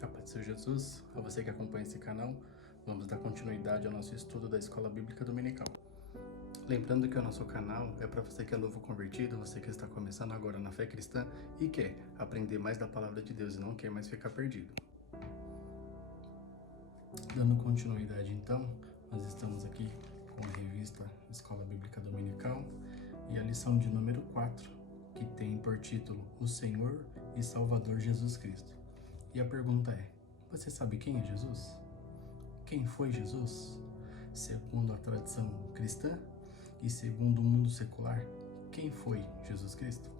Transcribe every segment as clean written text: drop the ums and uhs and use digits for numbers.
A paz do Senhor Jesus, a você que acompanha esse canal, vamos dar continuidade ao nosso estudo da Escola Bíblica Dominical. Lembrando que o nosso canal é para você que é novo convertido, você que está começando agora na fé cristã e quer aprender mais da Palavra de Deus e não quer mais ficar perdido. Dando continuidade então, nós estamos aqui com a revista Escola Bíblica Dominical e a lição de número 4, que tem por título O Senhor e Salvador Jesus Cristo. E a pergunta é, você sabe quem é Jesus? Quem foi Jesus? Segundo a tradição cristã e segundo o mundo secular, quem foi Jesus Cristo?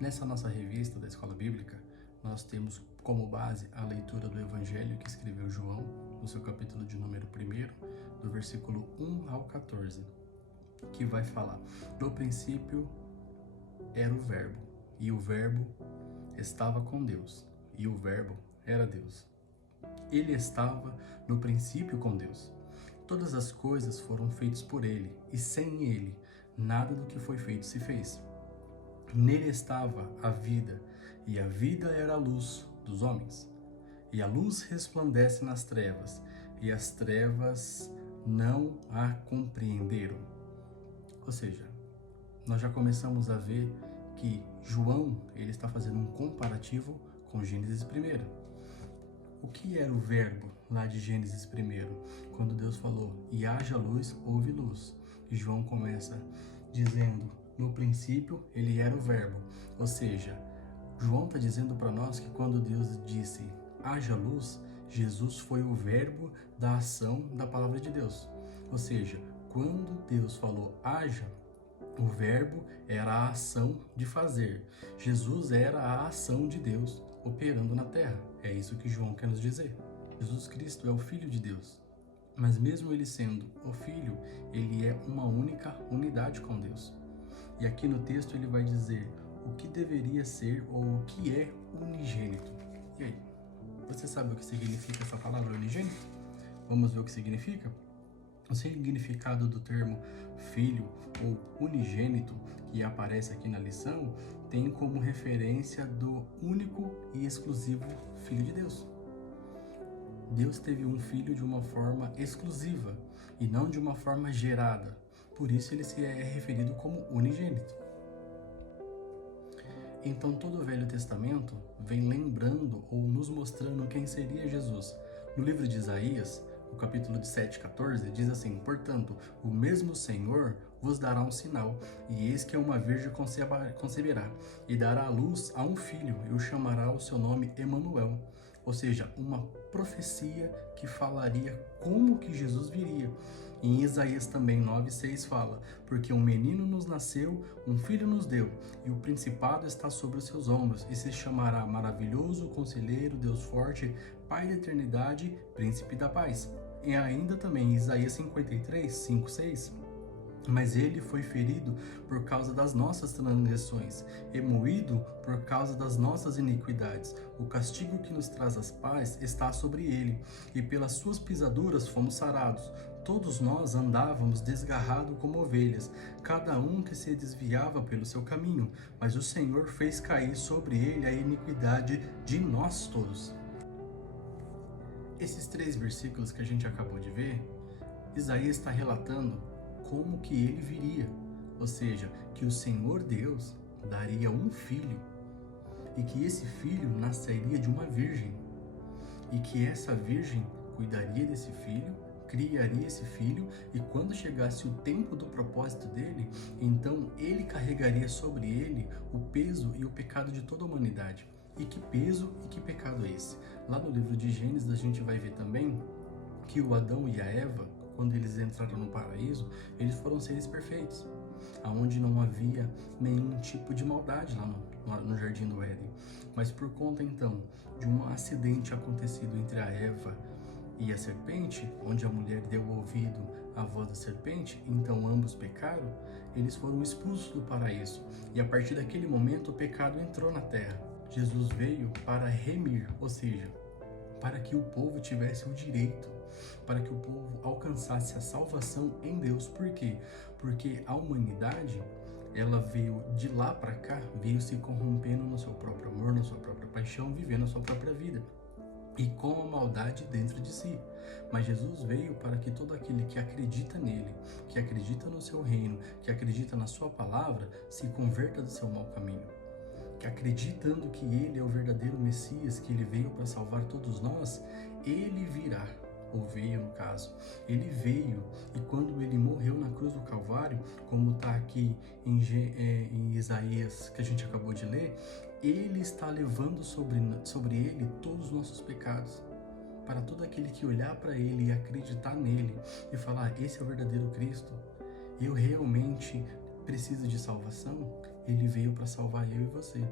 Nessa nossa revista da Escola Bíblica, nós temos como base a leitura do Evangelho que escreveu João, no seu capítulo de número 1, do versículo 1 ao 14, que vai falar: no princípio era o Verbo, e o Verbo estava com Deus, e o Verbo era Deus. Ele estava no princípio com Deus. Todas as coisas foram feitas por ele, e sem ele, nada do que foi feito se fez. Nele estava a vida, e a vida era a luz dos homens. E a luz resplandece nas trevas, e as trevas não a compreenderam. Ou seja, nós já começamos a ver que João ele está fazendo um comparativo com Gênesis 1. O que era o verbo lá de Gênesis 1? Quando Deus falou, e haja luz, houve luz. E João começa dizendo, no princípio ele era o verbo. Ou seja, João está dizendo para nós que quando Deus disse, haja luz, Jesus foi o verbo da ação da palavra de Deus. Ou seja, quando Deus falou, haja, o verbo era a ação de fazer. Jesus era a ação de Deus operando na terra. É isso que João quer nos dizer. Jesus Cristo é o Filho de Deus. Mas mesmo ele sendo o Filho, ele é uma única unidade com Deus. E aqui no texto ele vai dizer o que deveria ser ou o que é unigênito. E aí, você sabe o que significa essa palavra unigênito? Vamos ver o que significa? O significado do termo filho ou unigênito que aparece aqui na lição tem como referência do único e exclusivo Filho de Deus. Deus teve um filho de uma forma exclusiva e não de uma forma gerada. Por isso ele se é referido como unigênito. Então todo o Velho Testamento vem lembrando ou nos mostrando quem seria Jesus. No livro de Isaías, o capítulo 7:14 diz assim: portanto, o mesmo Senhor vos dará um sinal, e eis que uma virgem conceberá, e dará à luz a um filho, e o chamará o seu nome Emanuel. Ou seja, uma profecia que falaria como que Jesus viria. Em Isaías também 9:6 fala, porque um menino nos nasceu, um filho nos deu, e o principado está sobre os seus ombros, e se chamará Maravilhoso, Conselheiro, Deus Forte, Pai da Eternidade, Príncipe da Paz. E ainda também Isaías 53:5-6, mas ele foi ferido por causa das nossas transgressões, e moído por causa das nossas iniquidades. O castigo que nos traz a paz está sobre ele, e pelas suas pisaduras fomos sarados. Todos nós andávamos desgarrados como ovelhas, cada um que se desviava pelo seu caminho, mas o Senhor fez cair sobre ele a iniquidade de nós todos. Esses 3 versículos que a gente acabou de ver, Isaías está relatando como que ele viria, ou seja, que o Senhor Deus daria um filho e que esse filho nasceria de uma virgem e que essa virgem cuidaria desse filho, criaria esse filho e quando chegasse o tempo do propósito dele, então ele carregaria sobre ele o peso e o pecado de toda a humanidade. E que peso e que pecado é esse? Lá no livro de Gênesis a gente vai ver também que o Adão e a Eva, quando eles entraram no paraíso, eles foram seres perfeitos, aonde não havia nenhum tipo de maldade lá no Jardim do Éden. Mas por conta então de um acidente acontecido entre a Eva e a serpente, onde a mulher deu ouvido à voz da serpente, então ambos pecaram, eles foram expulsos do paraíso. E a partir daquele momento o pecado entrou na terra. Jesus veio para remir, ou seja, para que o povo tivesse o direito, para que o povo alcançasse a salvação em Deus. Por quê? Porque a humanidade, ela veio de lá para cá, veio se corrompendo no seu próprio amor, na sua própria paixão, vivendo a sua própria vida e com a maldade dentro de si. Mas Jesus veio para que todo aquele que acredita nele, que acredita no seu reino, que acredita na sua palavra, se converta do seu mau caminho. Que acreditando que ele é o verdadeiro Messias, que ele veio para salvar todos nós, ele virá, ou veio no caso. Ele veio, e quando ele morreu na cruz do Calvário, como está aqui em Isaías, que a gente acabou de ler, ele está levando sobre ele todos os nossos pecados. Para todo aquele que olhar para ele e acreditar nele e falar, esse é o verdadeiro Cristo, eu realmente preciso de salvação, ele veio para salvar eu e você.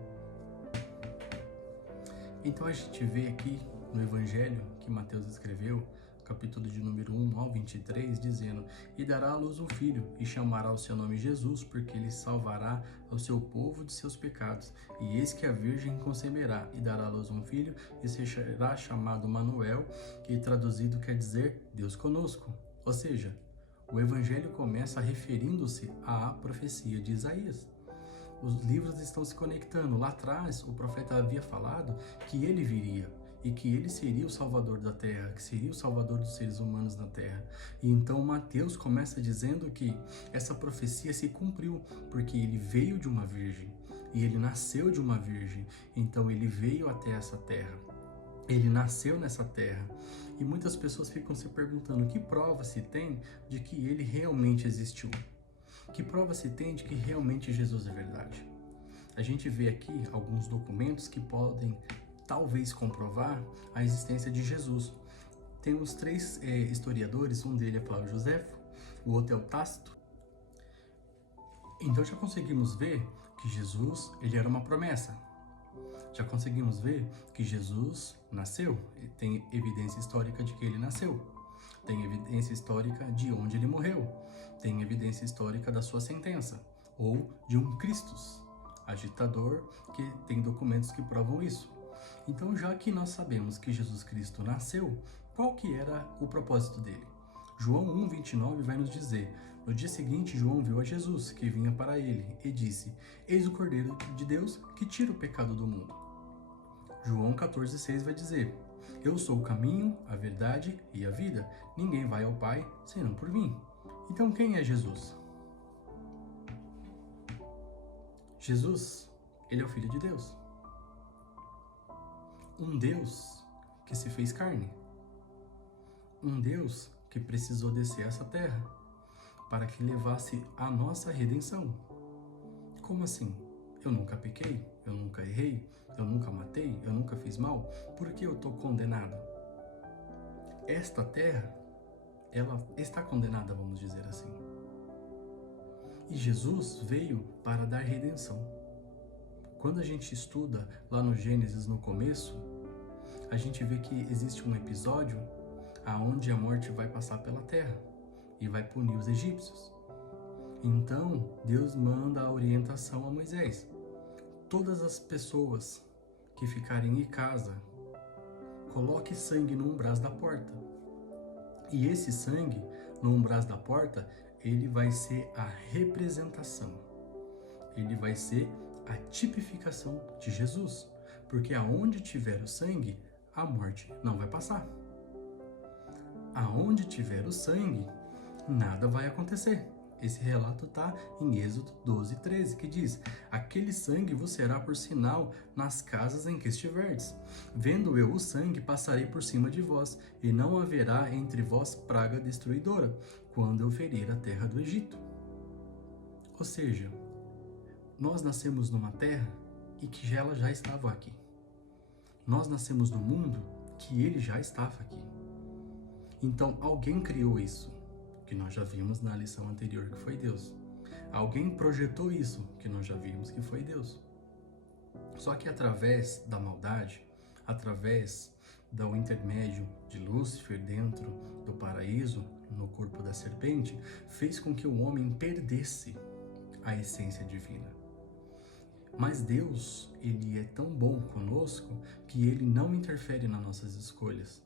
Então a gente vê aqui no Evangelho que Mateus escreveu, capítulo de número 1 ao 23, dizendo: E dará à luz um filho, e chamará o seu nome Jesus, porque ele salvará ao seu povo de seus pecados. E eis que a virgem conceberá, e dará à luz um filho, e será chamado Manuel, que traduzido quer dizer Deus conosco. Ou seja, o Evangelho começa referindo-se à profecia de Isaías. Os livros estão se conectando. Lá atrás, o profeta havia falado que ele viria e que ele seria o salvador da terra, que seria o salvador dos seres humanos na terra. E então Mateus começa dizendo que essa profecia se cumpriu, porque ele veio de uma virgem e ele nasceu de uma virgem. Então ele veio até essa terra. Ele nasceu nessa terra. E muitas pessoas ficam se perguntando que prova se tem de que ele realmente existiu. Que prova se tem de que realmente Jesus é verdade? A gente vê aqui alguns documentos que podem talvez comprovar a existência de Jesus. Temos três historiadores, um deles é Flávio Joséfo, o outro é o Tácito. Então já conseguimos ver que Jesus, ele era uma promessa. Já conseguimos ver que Jesus nasceu, tem evidência histórica de que ele nasceu. Tem evidência histórica de onde ele morreu. Tem evidência histórica da sua sentença, ou de um Christus, agitador, que tem documentos que provam isso. Então, já que nós sabemos que Jesus Cristo nasceu, qual que era o propósito dele? João 1,29 vai nos dizer: No dia seguinte, João viu a Jesus, que vinha para ele, e disse: Eis o Cordeiro de Deus, que tira o pecado do mundo. João 14,6 vai dizer: Eu sou o caminho, a verdade e a vida. Ninguém vai ao Pai senão por mim. Então quem é Jesus? Jesus, ele é o Filho de Deus. Um Deus que se fez carne. Um Deus que precisou descer a essa terra para que levasse a nossa redenção. Como assim? Eu nunca pequei, eu nunca errei, eu nunca matei, eu nunca fiz mal. Por que eu estou condenado? Esta terra, ela está condenada, vamos dizer assim. E Jesus veio para dar redenção. Quando a gente estuda lá no Gênesis, no começo, a gente vê que existe um episódio aonde a morte vai passar pela terra e vai punir os egípcios. Então, Deus manda a orientação a Moisés. Todas as pessoas que ficarem em casa, coloque sangue no umbral da porta. E esse sangue no umbral da porta, ele vai ser a representação. Ele vai ser a tipificação de Jesus. Porque aonde tiver o sangue, a morte não vai passar. Aonde tiver o sangue, nada vai acontecer. Esse relato está em Êxodo 12:13, que diz: Aquele sangue vos será por sinal nas casas em que estiverdes. Vendo eu o sangue, passarei por cima de vós, e não haverá entre vós praga destruidora, quando eu ferir a terra do Egito. Ou seja, nós nascemos numa terra e que ela já estava aqui. Nós nascemos no mundo que ele já estava aqui. Então alguém criou isso, que nós já vimos na lição anterior, que foi Deus. Alguém projetou isso, que nós já vimos, que foi Deus. Só que através da maldade, através do intermédio de Lúcifer dentro do paraíso, no corpo da serpente, fez com que o homem perdesse a essência divina. Mas Deus, ele é tão bom conosco que ele não interfere nas nossas escolhas.